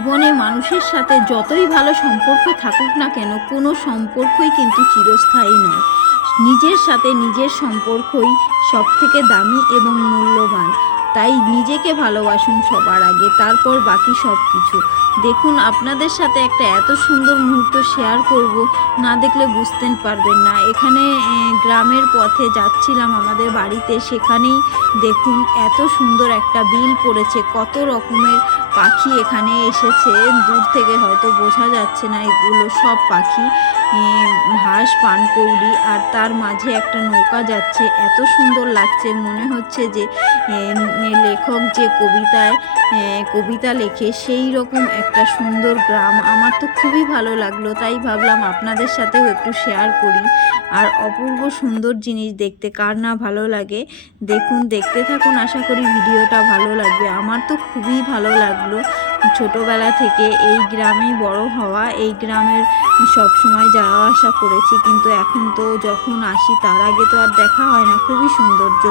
জীবনে মানুষের সাথে যতই ভালো সম্পর্ক থাকুক না কেন, কোনো সম্পর্কই কিন্তু চিরস্থায়ী নয়। নিজের সাথে নিজের সম্পর্কই সবথেকে দামি এবং মূল্যবান। তাই নিজেকে ভালোবাসুন সবার আগে, তারপর বাকি সব কিছু। দেখুন, আপনাদের সাথে একটা এত সুন্দর মুহূর্ত শেয়ার করব, না দেখলে বুঝতেন পারবেন না। এখানে গ্রামের পথে যাচ্ছিলাম আমাদের বাড়িতে, সেখানেই দেখুন এত সুন্দর একটা বিল পড়েছে, কত রকমের পাখি এখানে এসেছে। দূর থেকে হয়তো বোঝা যাচ্ছে না, এগুলো সব পাখি। হাঁস, পানকৌড়ি, আর তার মাঝে একটা নৌকা যাচ্ছে। এত সুন্দর লাগছে, মনে হচ্ছে যে লেখক যে কবিতা লেখে সেই রকম একটা সুন্দর গ্রাম। আমার তো খুবই ভালো লাগলো, তাই ভাবলাম আপনাদের সাথেও একটু শেয়ার করি। আর অপূর্ব সুন্দর জিনিস দেখতে কার না ভালো লাগে। দেখুন, দেখতে থাকুন, আশা করি ভিডিওটা ভালো লাগবে। আমার তো খুবই ভালো লাগলো। ছোটোবেলা থেকে এই গ্রামেই বড় হওয়া, এই গ্রামের সব সময় যাওয়া আসা করেছি, কিন্তু এখন তো যখন আসি তার আগে তো আর দেখা হয় না। খুবই সৌন্দর্য।